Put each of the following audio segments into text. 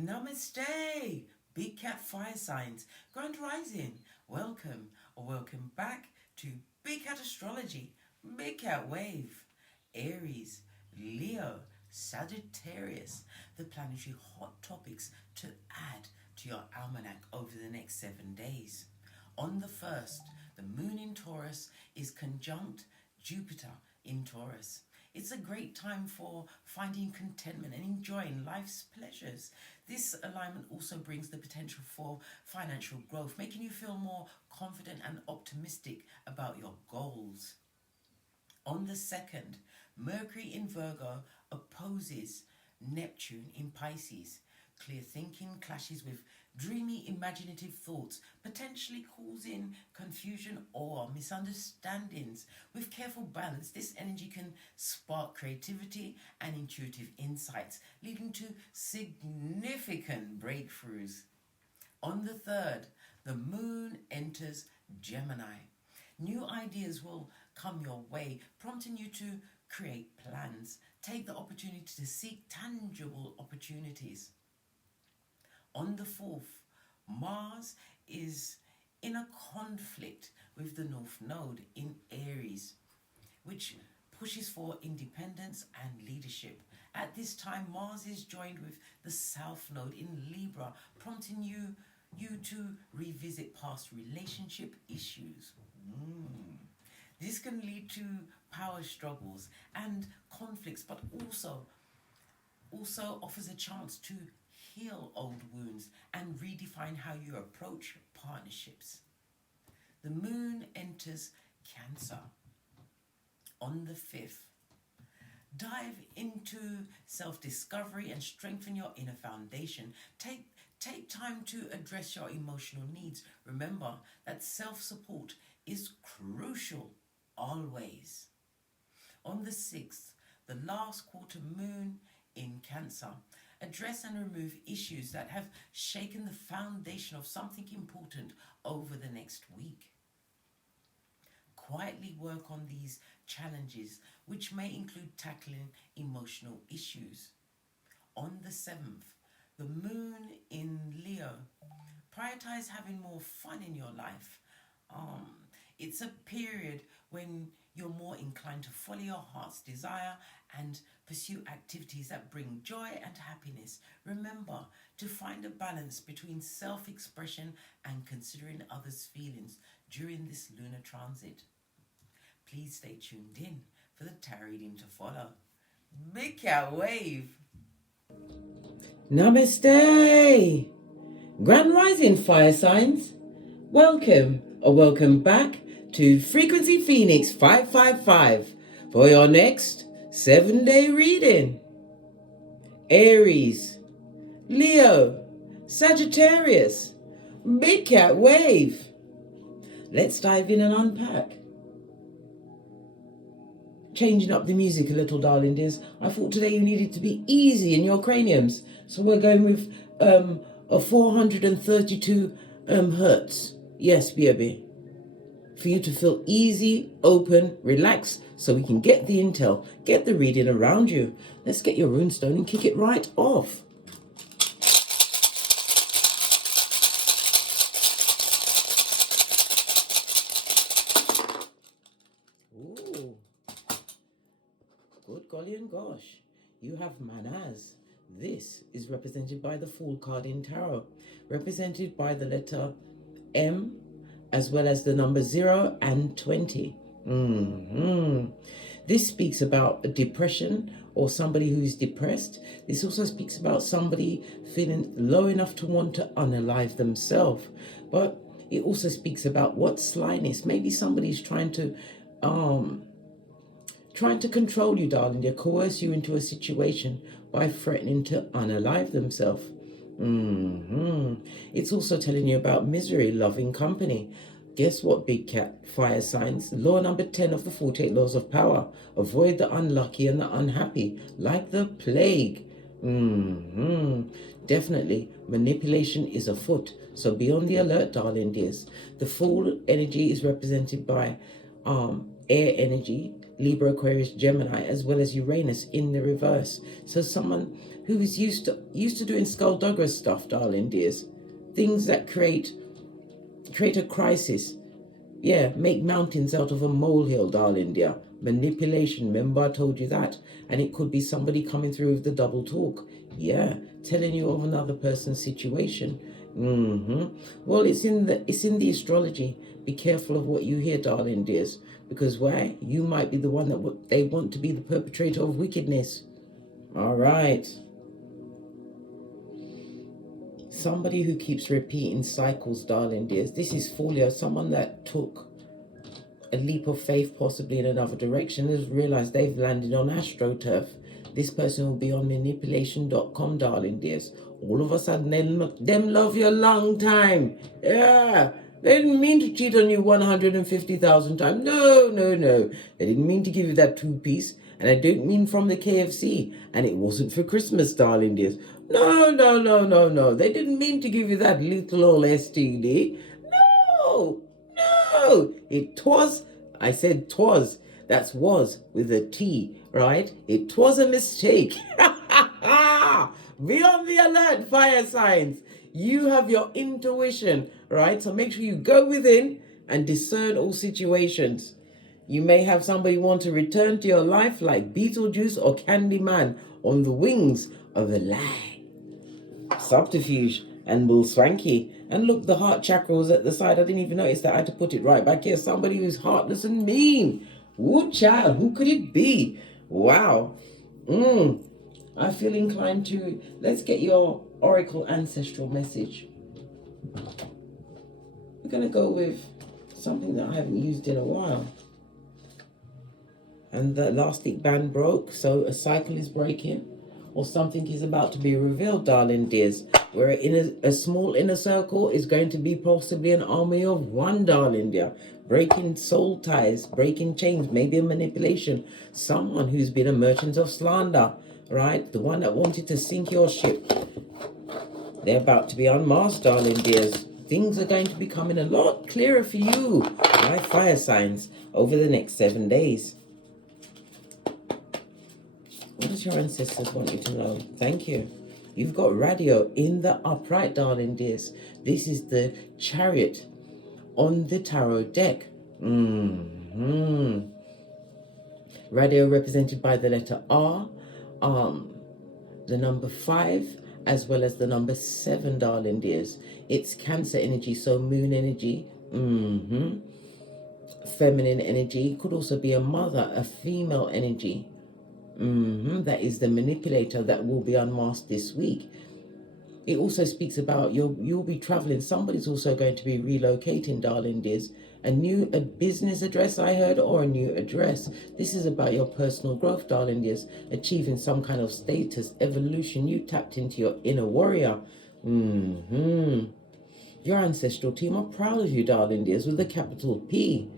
Namaste, Big Cat Fire Signs, Grand Rising. Welcome or welcome back to Big Cat Astrology, Big Cat Wave, Aries, Leo, Sagittarius, the planetary hot topics to add to your almanac over the next 7 days. On the 1st, the moon in Taurus is conjunct Jupiter in Taurus. It's a great time for finding contentment and enjoying life's pleasures. This alignment also brings the potential for financial growth, making you feel more confident and optimistic about your goals. On the 2nd, Mercury in Virgo opposes Neptune in Pisces. Clear thinking clashes with dreamy, imaginative thoughts, potentially causing confusion or misunderstandings. With careful balance, this energy can spark creativity and intuitive insights, leading to significant breakthroughs. On the 3rd, the moon enters Gemini. New ideas will come your way, prompting you to create plans. Take the opportunity to seek tangible opportunities. On the 4th, Mars is in a conflict with the North Node in Aries, which pushes for independence and leadership. At this time, Mars is joined with the South Node in Libra, prompting you to revisit past relationship issues. This can lead to power struggles and conflicts, but also offers a chance to heal old wounds and redefine how you approach partnerships. The moon enters Cancer on the 5th. Dive into self-discovery and strengthen your inner foundation. Take time to address your emotional needs. Remember that self-support is crucial always. On the 6th, the last quarter moon in Cancer. Address and remove issues that have shaken the foundation of something important over the next week. Quietly work on these challenges, which may include tackling emotional issues. On the 7th, the moon in Leo. Prioritize having more fun in your life. It's a period when you're more inclined to follow your heart's desire and pursue activities that bring joy and happiness. Remember to find a balance between self-expression and considering others' feelings during this lunar transit. Please stay tuned in for the tarot reading to follow. Big Cat Wave. Namaste. Grand Rising Fire Signs. Welcome or welcome back to Frequency Phoenix 555 for your next 7-day reading. Aries, Leo, Sagittarius, Big Cat Wave. Let's dive in and unpack. Changing up the music a little, darling dears. I thought today you needed to be easy in your craniums. So we're going with a 432 hertz. Yes, baby. For you to feel easy, open, relaxed, so we can get the intel, get the reading around you. Let's get your runestone and kick it right off. Ooh. Good golly and gosh. You have manners. This is represented by the Fool card in Tarot, represented by the letter M, as well as the number 0 and 20. This speaks about depression or somebody who's depressed. This also speaks about somebody feeling low enough to want to unalive themselves. But it also speaks about what slyness. Maybe somebody's trying to control you, darling. They coerce you into a situation by threatening to unalive themselves. It's also telling you about misery, loving company. Guess what, Big Cat Fire Signs? Law number 10 of the 48 Laws of Power. Avoid the unlucky and the unhappy, like the plague. Definitely, manipulation is afoot. So be on the alert, darling dears. The Fool energy is represented by air energy, Libra, Aquarius, Gemini, as well as Uranus in the reverse. So someone who is used to doing skullduggery stuff, darling dears, things that create a crisis. Yeah, make mountains out of a molehill, darling dear. Manipulation, remember I told you that? And it could be somebody coming through with the double talk. Yeah, telling you of another person's situation. Well, it's in the astrology. Be careful of what you hear, darling dears, because why? You might be the one that they want to be the perpetrator of wickedness. All right. Somebody who keeps repeating cycles, darling dears. This is Folio, someone that took a leap of faith possibly in another direction, has realized they've landed on AstroTurf. This person will be on manipulation.com, darling dears. All of a sudden, them love you a long time. Yeah. They didn't mean to cheat on you 150,000 times. No. They didn't mean to give you that 2-piece. And I don't mean from the KFC. And it wasn't for Christmas, darling dears. No. They didn't mean to give you that little old STD. No. It was, I said twas. That's was with a T, right? It was a mistake. Be on the alert, fire signs. You have your intuition, right? So make sure you go within and discern all situations. You may have somebody want to return to your life like Beetlejuice or Candyman on the wings of a lie. Subterfuge and bull swanky. And look, the heart chakra was at the side. I didn't even notice that. I had to put it right back here. Somebody who's heartless and mean. Ooh, child, who could it be? Wow. I feel inclined to, let's get your oracle ancestral message. We're going to go with something that I haven't used in a while. And the elastic band broke, so a cycle is breaking, or something is about to be revealed, darling dears. Where in a small inner circle is going to be possibly an army of one, darling dear. Breaking soul ties, breaking chains, maybe a manipulation. Someone who's been a merchant of slander, right? The one that wanted to sink your ship. They're about to be unmasked, darling dears. Things are going to be coming a lot clearer for you, my fire signs, over the next 7 days. What does your ancestors want you to know? Thank you. You've got radio in the upright, darling dears. This is the Chariot on the tarot deck. Radio represented by the letter R, the number 5, as well as the number 7, darling dears. It's Cancer energy, so moon energy, feminine energy. Could also be a mother, a female energy. That is the manipulator that will be unmasked this week. It also speaks about you'll be traveling. Somebody's also going to be relocating, darling dears. A business address, I heard, or a new address. This is about your personal growth, darling dears. Achieving some kind of status, evolution. You tapped into your inner warrior. Your ancestral team are proud of you, darling dears, with a capital P.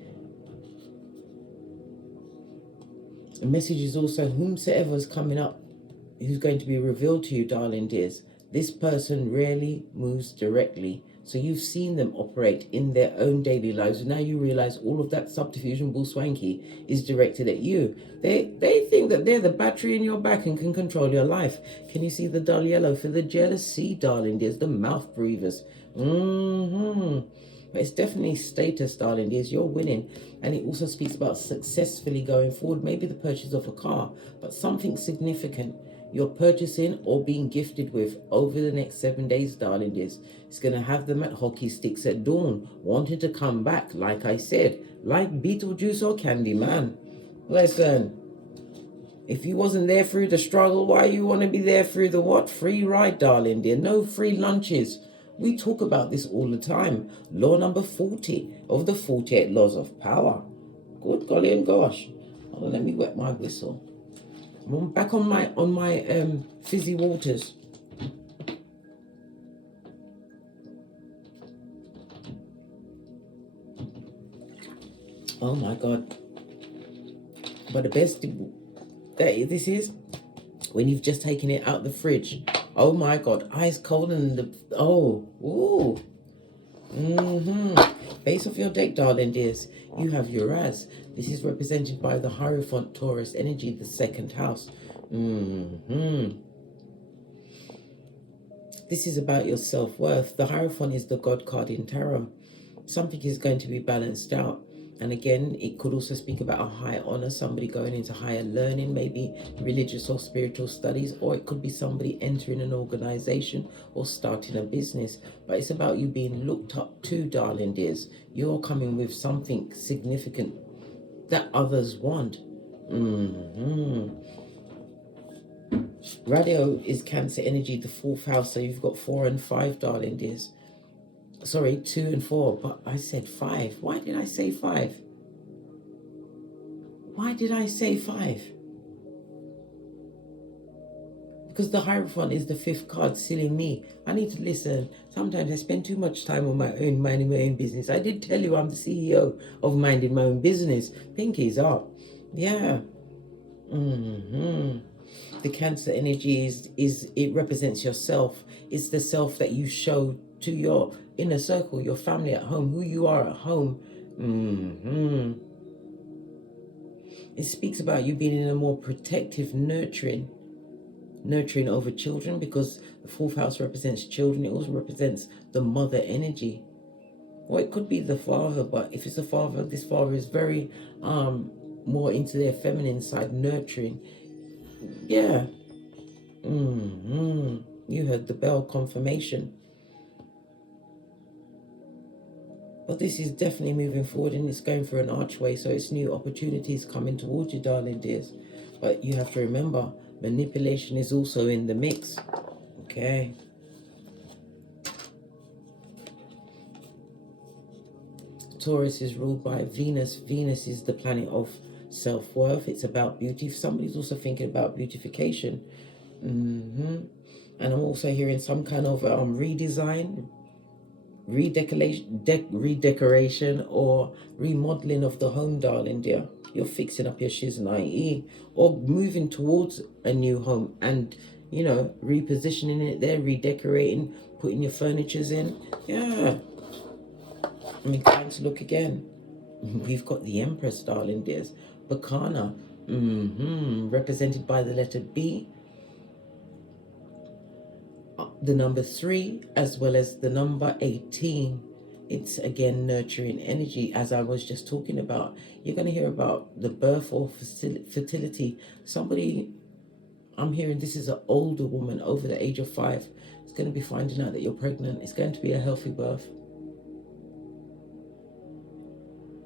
The message is also whomsoever is coming up, who's going to be revealed to you, darling dears. This person rarely moves directly. So you've seen them operate in their own daily lives. And now you realize all of that subterfuge and bull swanky is directed at you. They think that they're the battery in your back and can control your life. Can you see the dull yellow for the jealousy, darling dears? The mouth breathers. But it's definitely status, darling dears. You're winning. And it also speaks about successfully going forward. Maybe the purchase of a car, but something significant you're purchasing or being gifted with over the next 7 days, darling dears. It's going to have them at hockey sticks at dawn, wanting to come back, like I said, like Beetlejuice or Candyman. Listen, if you wasn't there through the struggle, why you want to be there through the what? Free ride, darling dear. No free lunches. We talk about this all the time. Law number 40 of the 48 laws of power. Good golly and gosh. Hold on, let me wet my whistle. I'm back on my fizzy waters. Oh my God. But the best that this is when you've just taken it out the fridge. Oh my God, ice cold and base of your deck, darling dears. You have Uranus. This is represented by the Hierophant Taurus energy, the second house. This is about your self-worth. The Hierophant is the God card in tarot. Something is going to be balanced out. And again, it could also speak about a higher honor, somebody going into higher learning, maybe religious or spiritual studies, or it could be somebody entering an organization or starting a business. But it's about you being looked up to, darling dears. You're coming with something significant that others want. Radio is Cancer energy, the 4th house, so you've got 4 and 5, darling dears. Sorry, 2 and 4, but I said 5. Why did I say 5? Why did I say 5? Because the Hierophant is the 5th card, silly me. I need to listen. Sometimes I spend too much time on my own, minding my own business. I did tell you I'm the CEO of Minding My Own Business. Pinky's up. Yeah. The Cancer energy is it represents yourself. It's the self that you show to your inner circle, your family at home, who you are at home. It speaks about you being in a more protective, nurturing over children, because the 4th house represents children. It also represents the mother energy. Or it could be the father, but if it's a father, this father is very more into their feminine side, nurturing. Yeah. You heard the bell, confirmation. But this is definitely moving forward, and it's going through an archway, so it's new opportunities coming towards you, darling dears. But you have to remember, manipulation is also in the mix. Okay. Taurus is ruled by Venus. Venus is the planet of self-worth. It's about beauty. Somebody's also thinking about beautification. And I'm also hearing some kind of redesign, redecoration or remodeling of the home, darling dear. You're fixing up your shiznai, or moving towards a new home and, you know, repositioning it there, redecorating, putting your furnitures in. Yeah. I mean, time to look again. We've got the Empress, darling dears. Bacana, represented by the letter B, the number 3, as well as the number 18. It's again nurturing energy, as I was just talking about. You're going to hear about the birth or fertility. Somebody, I'm hearing this is an older woman over the age of 5. It's going to be finding out that you're pregnant. It's going to be a healthy birth.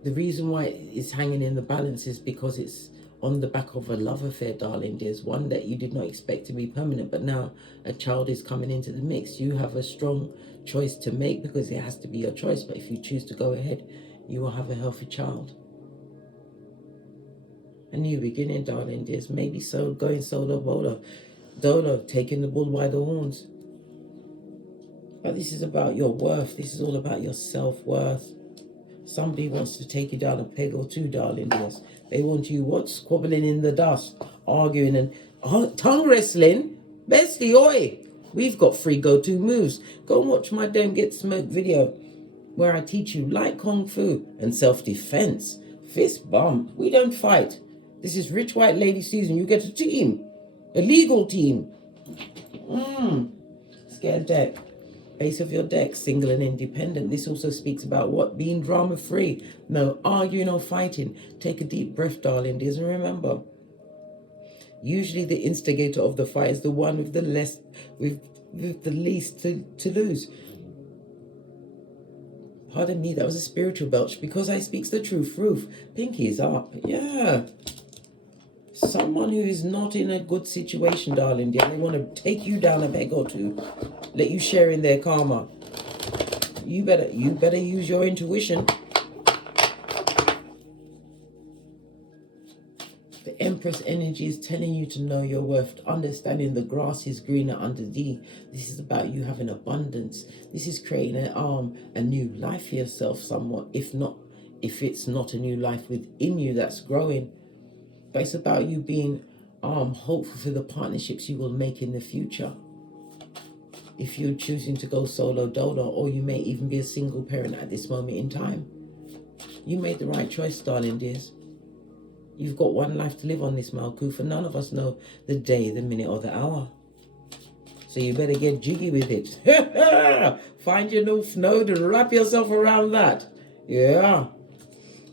The reason why it's hanging in the balance is because it's on the back of a love affair, darling dears, one that you did not expect to be permanent, but now a child is coming into the mix. You have a strong choice to make, because it has to be your choice, but if you choose to go ahead, you will have a healthy child. A new beginning, darling dears. Maybe so going solo dolo, taking the bull by the horns. But this is about your worth. This is all about your self-worth. Somebody wants to take you down a peg or two, darling dears. They want you, what? Squabbling in the dust, arguing and tongue wrestling. Bestie, oi! We've got 3 go-to moves. Go and watch my Don't Get Smoked video, where I teach you light kung fu and self-defense. Fist bump. We don't fight. This is Rich White Lady season. You get a team. A legal team. Scared deck. Base of your deck, single and independent. This also speaks about what? Being drama-free. No arguing or fighting. Take a deep breath, darling dears, and remember, usually the instigator of the fight is the one with the least to lose. Pardon me, that was a spiritual belch. Because I speaks the truth, Ruth. Pinky is up. Yeah. Someone who is not in a good situation, darling dear. They want to take you down a peg or two. Let you share in their karma. You better use your intuition. The Empress energy is telling you to know your worth, understanding the grass is greener under thee. This is about you having abundance. This is creating a new life for yourself somewhat, if it's not a new life within you that's growing. But it's about you being hopeful for the partnerships you will make in the future. If you're choosing to go solo dolo, or you may even be a single parent at this moment in time. You made the right choice, darling dears. You've got one life to live on this Malkuth, and none of us know the day, the minute, or the hour. So you better get jiggy with it. Find your North Node and wrap yourself around that. Yeah.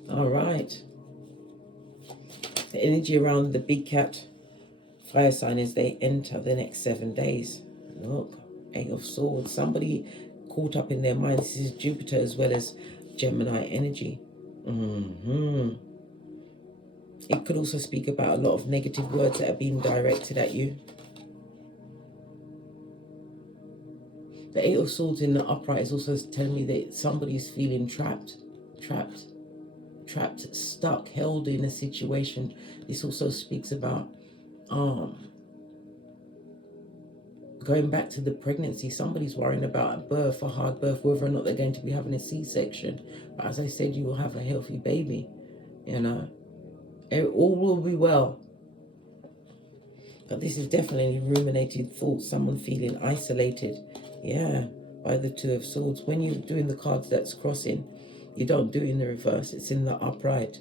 All right. The energy around the big cat fire sign as they enter the next 7 days. Look, 8 of Swords. Somebody caught up in their mind. This is Jupiter as well as Gemini energy. It could also speak about a lot of negative words that are being directed at you. The 8 of Swords in the upright is also telling me that somebody's feeling trapped, stuck, held in a situation. This also speaks about going back to the pregnancy. Somebody's worrying about a birth, a hard birth, whether or not they're going to be having a C-section. But as I said, you will have a healthy baby, you know. All will be well. But this is definitely ruminated thoughts, someone feeling isolated. Yeah, by the 2 of Swords. When you're doing the cards that's crossing, you don't do it in the reverse. It's in the upright.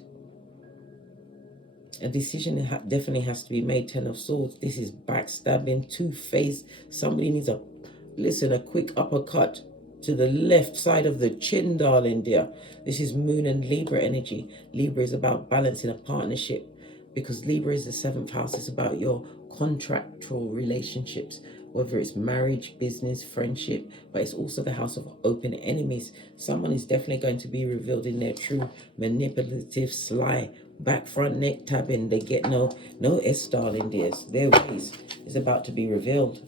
A decision definitely has to be made. 10 of Swords. This is backstabbing, two-faced. Somebody needs a quick uppercut to the left side of the chin, darling dear. This is Moon and Libra energy. Libra is about balancing a partnership, because Libra is the 7th house. It's about your contractual relationships, whether it's marriage, business, friendship, but it's also the house of open enemies. Someone is definitely going to be revealed in their true manipulative, sly, back front neck tabbing. They get no S, darling dears. Their ways is about to be revealed.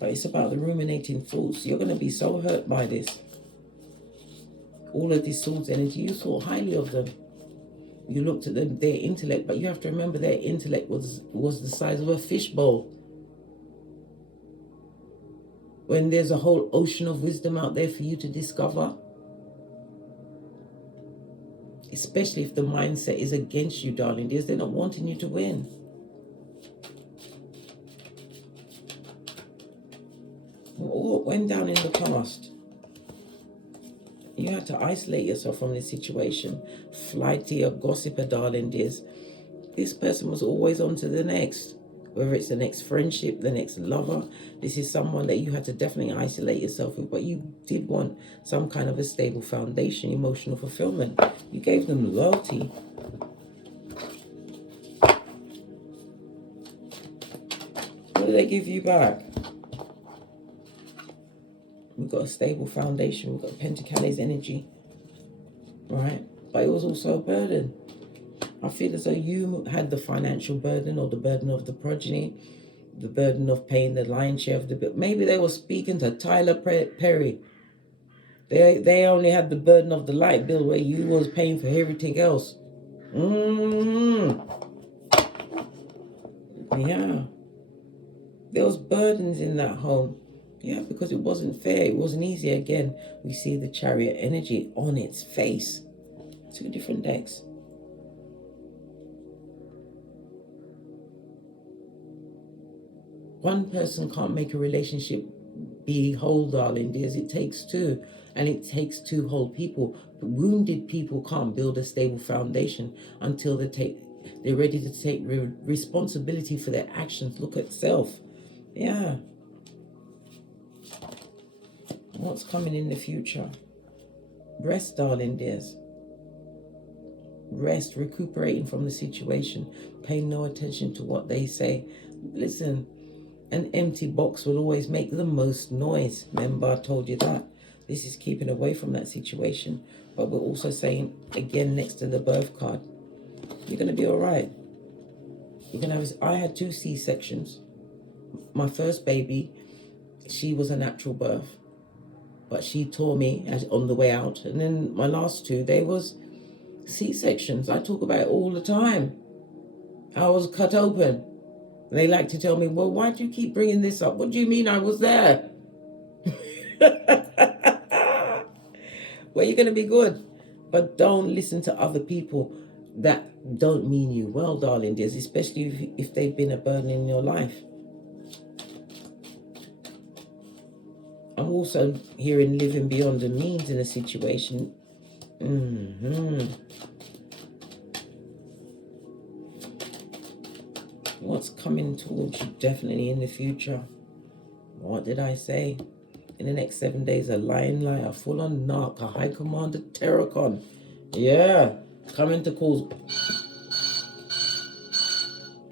But it's about the ruminating thoughts. You're going to be so hurt by this. All of this Swords energy, you thought highly of them. You looked at them, their intellect, but you have to remember their intellect was the size of a fishbowl. When there's a whole ocean of wisdom out there for you to discover. Especially if the mindset is against you, darling dears. They're not wanting you to win. What went down in the past? You had to isolate yourself from this situation. Flighty or gossiper, darling dears. This person was always on to the next. Whether it's the next friendship, the next lover. This is someone that you had to definitely isolate yourself with. But you did want some kind of a stable foundation, emotional fulfillment. You gave them loyalty. What did they give you back? We've got a stable foundation. We've got Pentacles energy, right? But it was also a burden. I feel as though you had the financial burden, or the burden of the progeny, the burden of paying the lion's share of the bill. Maybe they were speaking to Tyler Perry. They only had the burden of the light bill, where you was paying for everything else. Yeah. There was burdens in that home. Yeah, because it wasn't fair. It wasn't easy. Again, we see the Chariot energy on its face. 2 different decks. One person can't make a relationship be whole, darling dears. It takes 2. And it takes 2 whole people. But wounded people can't build a stable foundation until they're ready to take responsibility for their actions. Look at self. Yeah. What's coming in the future? Rest, darling dears. Rest, recuperating from the situation, paying no attention to what they say. Listen, an empty box will always make the most noise. Remember, I told you that. This is keeping away from that situation. But we're also saying, again, next to the birth card, you're going to be all right. You're going to have. I had 2 C-sections. My first baby, she was a natural birth. But she tore me on the way out. And then my last 2, they was C-sections. I talk about it all the time. I was cut open. They like to tell me, well, why do you keep bringing this up? What do you mean I was there? Well, you're going to be good. But don't listen to other people that don't mean you well, darling dears, especially if they've been a burden in your life. I'm also hearing living beyond the means in a situation. What's coming towards you definitely in the future? What did I say? In the next 7 days, a lion liar, full on narc, a high commander terracon. Yeah, coming to cause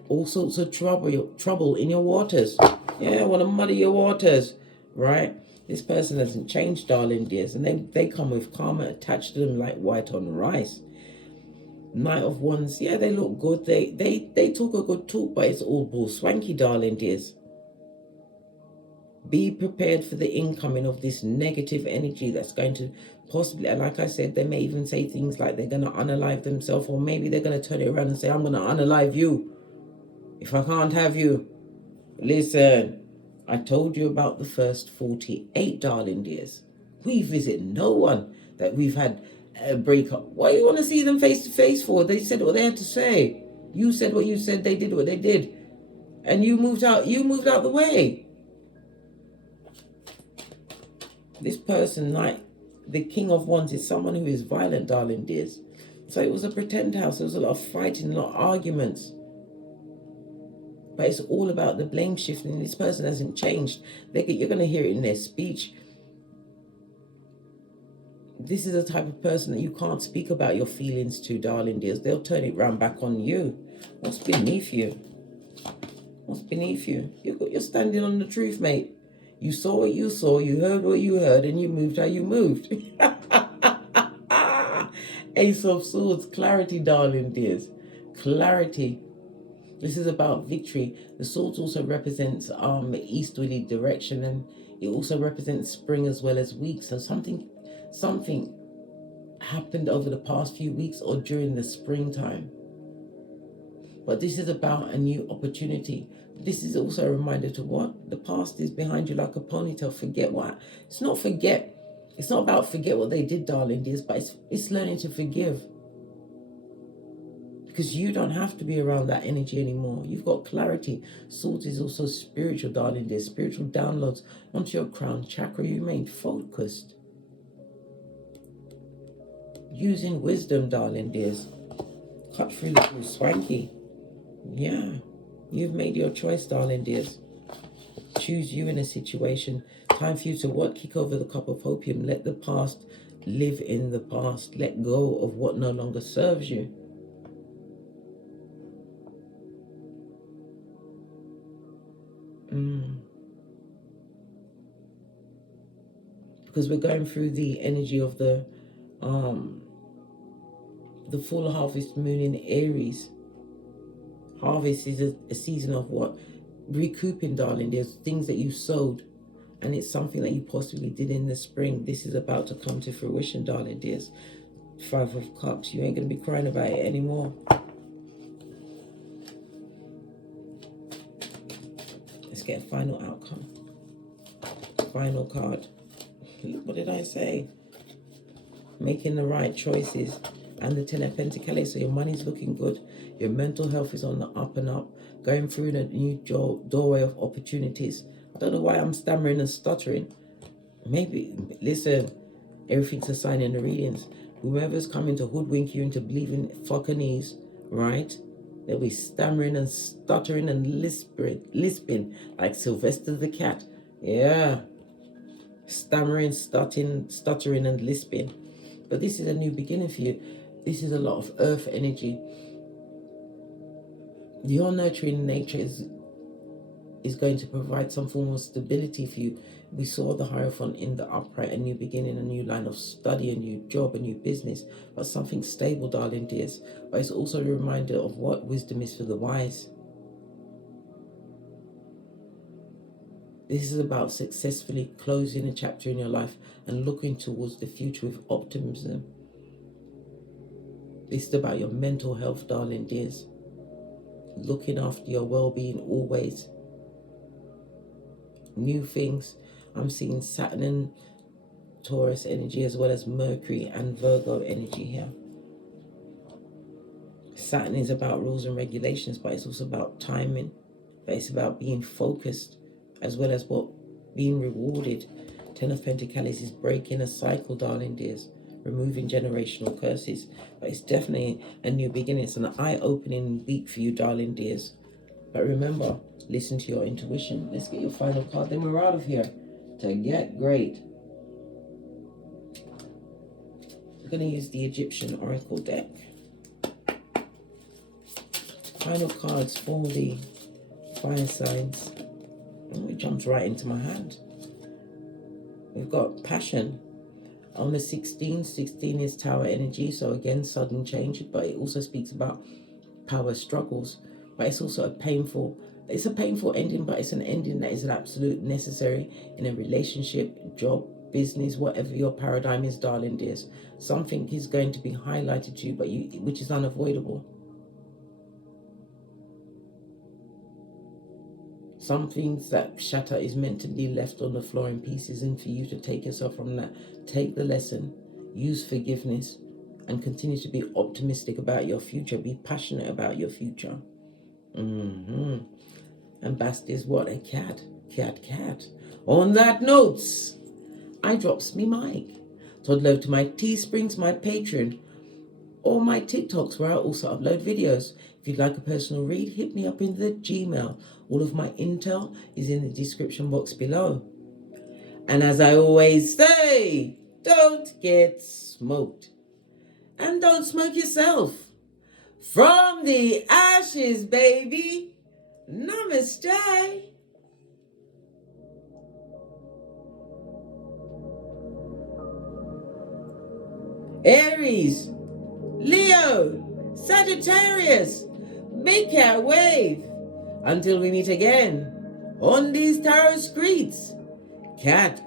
all sorts of trouble in your waters. Yeah, want to muddy your waters, right? This person hasn't changed, darling dears, and they come with karma attached to them like white on rice. Knight of Wands, yeah, they look good. They talk a good talk, but it's all bull swanky, darling dears. Be prepared for the incoming of this negative energy that's going to possibly, like I said, they may even say things like they're going to unalive themselves, or maybe they're going to turn it around and say, I'm going to unalive you if I can't have you. Listen, I told you about the first 48, darling dears. We visit no one that we've had a breakup. Why do you want to see them face to face for? They said what they had to say. You said what you said. They did what they did, and you moved out the way. This person, like the King of Wands, is someone who is violent, darling dears. So it was a pretend house. There was a lot of fighting, a lot of arguments. But it's all about the blame shifting. This person hasn't changed. You're going to hear it in their speech. This is the type of person that you can't speak about your feelings to, darling dears. They'll turn it round back on you. What's beneath you? What's beneath you? You're standing on the truth, mate. You saw what you saw, you heard what you heard, and you moved how you moved. Ace of Swords, clarity, darling dears. Clarity. This is about victory. The swords also represents easterly direction, and it also represents spring as well as weeks. So something happened over the past few weeks or during the springtime. But this is about a new opportunity. This is also a reminder to what? The past is behind you like a ponytail. Forget what? It's not about forget what they did, darling dears, but it's learning to forgive. Because you don't have to be around that energy anymore. You've got clarity. Swords is also spiritual, darling dears. Spiritual downloads onto your crown chakra. You remain focused. Using wisdom, darling dears. Cut through the blue swanky. Yeah. You've made your choice, darling dears. Choose you in a situation. Time for you to what? Kick over the cup of opium. Let the past live in the past. Let go of what no longer serves you. Because we're going through the energy of the full harvest moon in Aries. Harvest is a season of what? Recouping, darling. There's things that you sowed, and it's something that you possibly did in the spring. This is about to come to fruition, darling dears. 5 of Cups. You ain't going to be crying about it anymore. Let's get a final outcome. Final card. What did I say? Making the right choices. And the 10 of Pentacles. So your money's looking good. Your mental health is on the up and up. Going through a new doorway of opportunities. I don't know why I'm stammering and stuttering. Maybe, listen, everything's a sign in the readings. Whoever's coming to hoodwink you into believing fuckanese, right? They'll be stammering and stuttering and lisping like Sylvester the cat. Yeah. Stammering, stuttering and lisping. But this is a new beginning for you. This is a lot of earth energy. Your nurturing nature is going to provide some form of stability for you. We saw the Hierophant in the upright, a new beginning, a new line of study, a new job, a new business, but something stable, darling dears. But it's also a reminder of what wisdom is for the wise. This is about successfully closing a chapter in your life and looking towards the future with optimism. This is about your mental health, darling dears. Looking after your well-being always. New things. I'm seeing Saturn and Taurus energy as well as Mercury and Virgo energy here. Saturn is about rules and regulations, but it's also about timing. But it's about being focused as well as being rewarded. Ten of Pentacles is breaking a cycle, darling dears. Removing generational curses. But it's definitely a new beginning. It's an eye-opening week for you, darling dears. But remember, listen to your intuition. Let's get your final card. Then we're out of here. To get great. We're going to use the Egyptian Oracle deck. Final cards for the fire signs. Oh, it jumps right into my hand. We've got passion. On the 16 is tower energy. So again, sudden change. But it also speaks about power struggles. But it's also a painful ending, but it's an ending that is an absolute necessary in a relationship, job, business, whatever your paradigm is, darling dears. Something is going to be highlighted to you, which is unavoidable. Some things that shatter is meant to be left on the floor in pieces, and for you to take yourself from that, take the lesson, use forgiveness, and continue to be optimistic about your future. Be passionate about your future. And Bast is what? A cat. Cat. On that note, I drops me mic. Todd love to my Teesprings, my Patreon, or my TikToks where I also upload videos. If you'd like a personal read, hit me up in the Gmail. All of my intel is in the description box below. And as I always say, don't get smoked. And don't smoke yourself. From the ashes, baby. Namaste. Aries, Leo, Sagittarius, big cat wave. Until we meet again on these tarot streets. Cat.